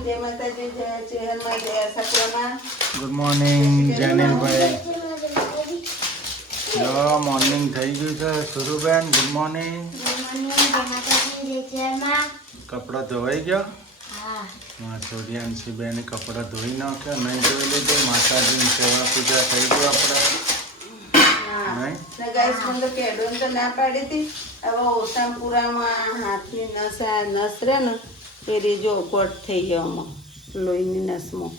જય માતાજી, જય ચેહરમાં, જય સકરામાં. Good morning જેનિલભાઈ. જો મોર્નિંગ થઈ ગયું છે. સુરુબેન ગુડ મોર્નિંગ. કપડાં ધોવાઈ ગયા? હા. સૂર્યાંશી બેન કપડાં ધોઈ નાખ્યા. નહીં ધોઈ લીધું. માતાજીની સેવા પૂજા થઈ ગઈ આપણે. ગાઈસ મને પેડોન તો ના પાડી હતી. હવે ઓસામપુરામાં હાથની નસ રહે ને એ રીજો કોટ થઈ ગયો આમાં લોહીની નસમાં.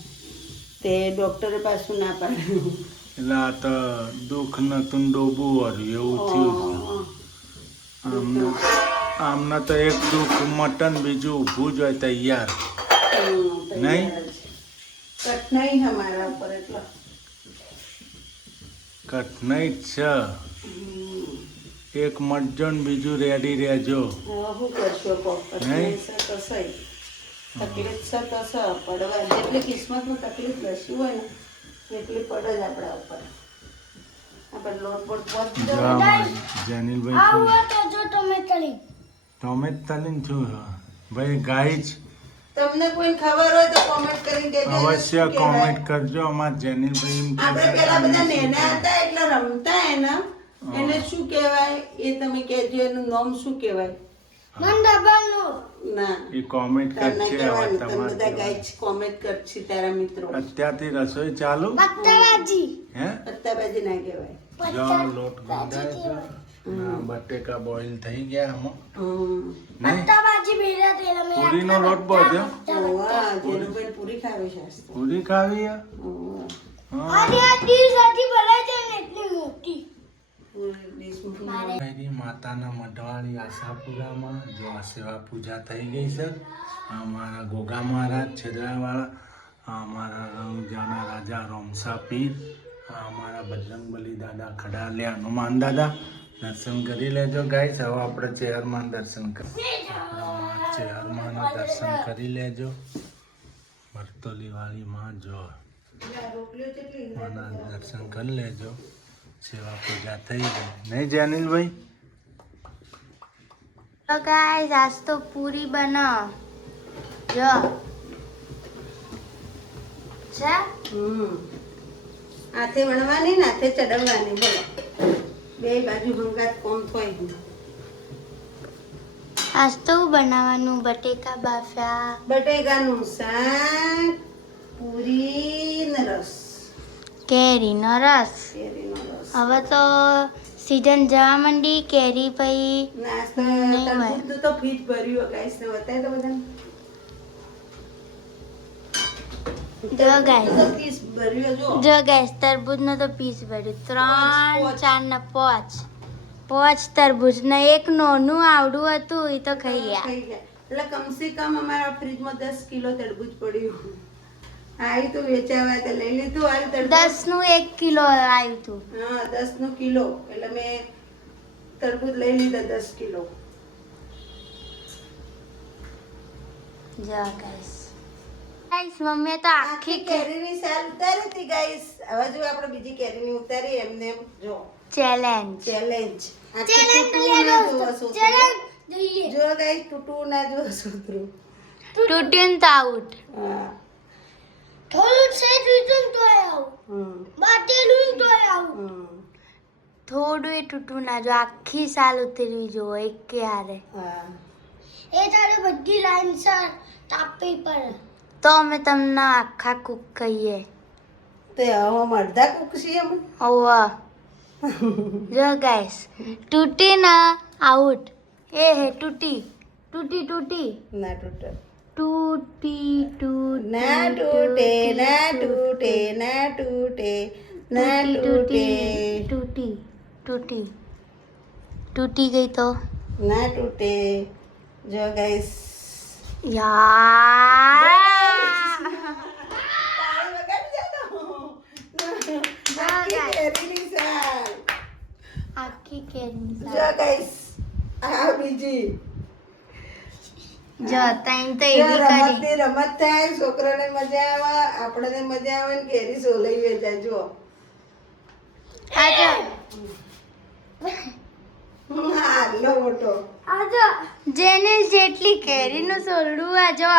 તે ડૉક્ટરે પાછું ના પાડ્યું. એટલે આ તો દુઃખ નતું ડોબું વાળું એવું થયું. આમને તો એક દુઃખ મટન બીજું ઊભું જ હોય તૈયાર. નહીં કટ નહીં અમારા ઉપર એટલો કટ નહીં જ છે. એક મટજો ને બીજું રેડી રહેજો. શું કરશો તકલીફ છે તો સહી તકલીફ છે તો સ પડવા જેટલી કિસ્મતમાં તકલીફ લસી હોય ને એટલી પડે જ આપણા ઉપર. આપણે લોટ બોટ જેનિલભાઈ ટોમેટ તલીને છું ભાઈ ગાઈજ. તમને કોઈ ખબર હોય તો કોમેન્ટ કરીને કહેજો. અવશ્ય કોમેન્ટ કરજો. અમાર જેનિલભાઈ આપણે પેલા બધા નેના હતા એટલે રમતા એને શું કહેવાય એ તમે કહેજો. એનું નામ શું કહેવાય? ના એ કોમેન્ટ કરશે. તમે બધા ગાઈડ કોમેન્ટ કરશે તારા મિત્રો. અત્યારથી રસોઈ ચાલુ. હે પત્તાબાજી ના કહેવાય. જો લોટ ગુંદાય છે. બટેકા બોઇલ થઈ ગયા આમાં. પૂરીનો લોટ બોધ્યો. પૂરી ખાવી છે. પૂરી ખાવી માતાના મઢવાળી આશાપુરામાં જો આ સેવા પૂજા થઈ ગઈ છે. અમારા ગોગા મહારાજ છેદરાવાળા, અમારા રણુજાના રાજા રોમસા પીર, અમારા બજરંગબલી દાદા ખડાલિયા હનુમાન દાદા. દર્શન કરી લેજો ગાઈસ. હવે આપણે ચેહરમાં દર્શન ચેહરમાં દર્શન કરી લેજો. ભરતોલીવાળી માં જો માના દર્શન કરી લેજો. સેવા પૂજા થઈ ગઈ નહીં જેનિલભાઈ? તો ગાઈસ આજ તો પૂરી બનાવ જો છે. હાથે વણવાની ને હાથે ચડવવાની. બોલો બે બાજુ ભંગાત કોમ થાય. આજ તો બનાવવાનું બટેકા બાફ્યા, બટેકાનું શાક, પૂરી ને રસ, કેરીનો રસ. કેરીનો રસ. હવે તો સીઝન જવા માંડી કેરી પછી નાસ્તો તરબૂચનું તો ફ્રીજ ભર્યું ગાઈસ ને બતાય તો બધાને. જો ગાઈસ તરબૂચનો તો પીસ ભર્યું 3 4 ને 5 તરબૂચ ને એક નોનું આવડું હતું એ તો ખાઈ ગયા. એટલે કમસે કમ અમારા ફ્રીજમાં 10 કિલો તરબૂચ પડ્યું. આવી તો વેચાવા તો લઈ લીધું. આવી તરબૂચ 10 નું 1 કિલો આવ્યું હતું. હા 10 નું કિલો એટલે મેં તરબૂચ લઈ લીધા 10 કિલો. જો ગાઈસ મમ્મી તો આખી કેરીની સાલ ઉતારી હતી ગાઈસ. હવે જો આપણે બીજી કેરીની ઉતારી એમને એમ જો ચેલેન્જ જો ગાઈસ તૂટું ના જો સૂત્રું તૂટ્યું તો આઉટ. હા થોડું એ તૂટું ના જો આખી સાલ ઉતરવી જો એક કે હારે. તો અમે તમને આખા કુક કહીએ. તે હવે મરધા કુકસી એમ ઓવા જો ગાઈસ તૂટી ના આઉટ. એ હે તૂટી ના તૂટે ના તૂટી ગઈ તો ના તૂટે. જો ગાઈસ યાર આખી કેરી જો ગાઈસ આ બીજી જો તઈ તો એવી કરી રમત થાય. છોકરાને મજા આવે, આપણને મજા આવે ને કેરી સોલઈ વેચાય. જો આજો આટલો મોટો જેને જેટલી કેરીનું સોલડું આ જો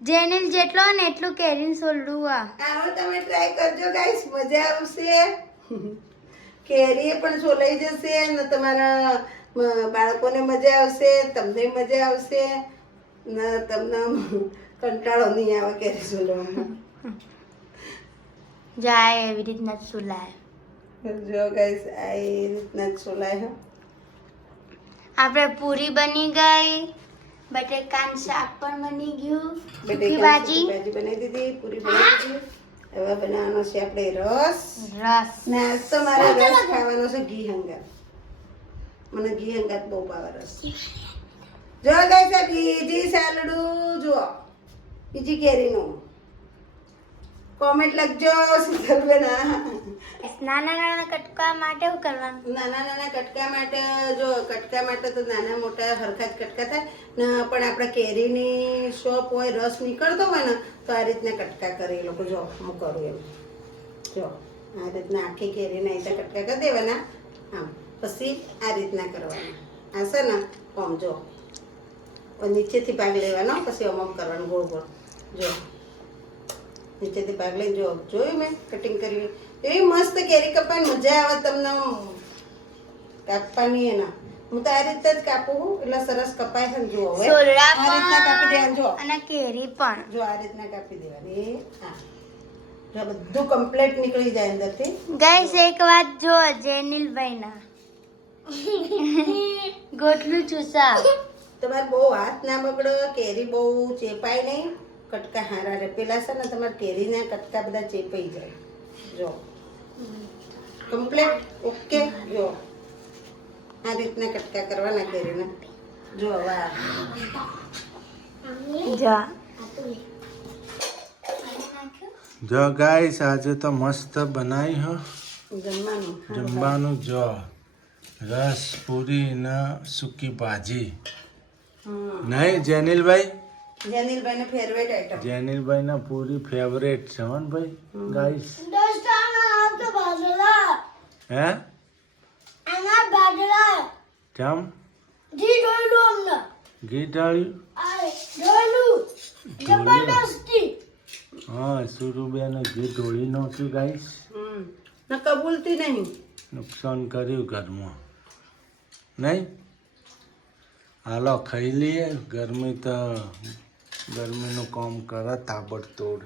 જેનિલ જેટલો ને એટલું કેરીન સોલડું આ આનો તમે ટ્રાય કરજો ગાઈસ, મજા આવશે. કેરી પણ સોલાઈ જશે ને તમારા બાળકોને મજા આવશે, તમને મજા આવશે ને તમને કંટાળો નહીં આવે કેરી સોલવામાં. જાય એવી રીતના જ સોલાય. જો ગાઈસ આ એ રીતના જ સોલાય હો. આપણે પૂરી બની ગઈ, બટેકાનું શાક પણ બની ગયું, સૂકી ભાજી ભાજી, બનાવી દીધી, પૂરી બનાવી દીધી. હવે બનાવવાનો છે આપણે રસ. રસ. ને આજ તો મારે રસ ખાવાનો છે ઘી હંગાત. મને ઘી હંગાત બહુ ભાવે રસ. જો ગાઈસ આ બીજી સાલડું જુઓ, બીજી કેરીનું. કોમેન્ટ લખજો શીતલબેન. નાના નાના કટકા માટે શું કરવાનું? નાના નાના કટકા માટે, જો કટકા માટે તો નાના મોટા હરખા જ કટકા થાય ને, પણ આપણે કેરીની શોપ હોય, રસ નીકળતો હોય ને તો આ રીતના કટકા કરે એ લોકો. જો હું કરું એમ, જો આ રીતના આખી કેરીના અહીંયા કટકા કરી દેવાના. આમ પછી આ રીતના કરવાના. આ છે ને આમ જો નીચેથી ભાગ લેવાનો, પછી આમ કરવાનું ગોળ ગોળ. જો નીચેથી ભાગ લઈને જો જોયું મેં કટિંગ કરી. એવી મસ્ત કેરી કાપવાની મજા આવે તમને કાપવાની. એના હું તો આ રીતે જ કાપું, એટલે સરસ કપાય છે ને. જુઓ હવે સોલડા આ રીતના કાપી દેવાની. જો અને કેરી પણ. જો આ રીતના કાપી દેવાની. હા જો બધું કમ્પ્લીટ નીકળી જાય અંદરથી. ગાઈસ એક વાત જો, જેનિલભાઈ ના ગોટલું ચૂસા. તમારે બહુ હાથ ના બગડો, કેરી બહુ ચેપાય નહીં, કટકા હારા રહે. પેલા છે ને તમારે કેરીના કટકા બધા ચેપાઈ જાય. જો કમ્પ્લીટ ઓકે. જો આ રીતના કટકા કરવાના કેરીના. જો વાહ જા જો ગાઈસ આજે તો મસ્ત બનાવી હો જમવાનું. જમવાનું. જો રસ, પૂરી ને સૂકી ભાજી. નહીં જેનિલભાઈ? જેનિલભાઈ ને ફેવરેટ આઈટમ. જેનિલભાઈ ના પૂરી ફેવરેટ છે હો ને ભાઈ. ગાઈસ હે ચમ ઘી ઢાળ્યું. હા સુરુબેન ઘી ઢોળી નાખ્યું ગાઈસ. ના કબૂલતી નહીં. નુકસાન કર્યું ઘરમાં. નહીં હાલો ખાઈ લઈએ. ગરમીનું કામ કરે તાબડતોડ.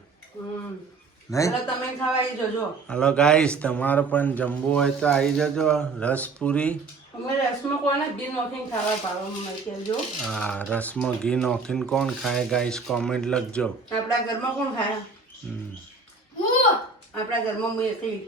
નહીં ચાલો તમે ખાવા આવી જજો. હાલો ગાઈસ તમારે પણ જમવું હોય તો આવી જજો. રસ પૂરી. અમે રસમાં કોને ઘી નોખીને ખાવા ભાવે કહેજો. હા રસમાં ઘી નાખીને કોણ ખાય ગાઈસ કોમેન્ટ લખજો. આપણા ઘરમાં કોણ ખાય? હમ. આપણા ઘરમાં હું એકલી.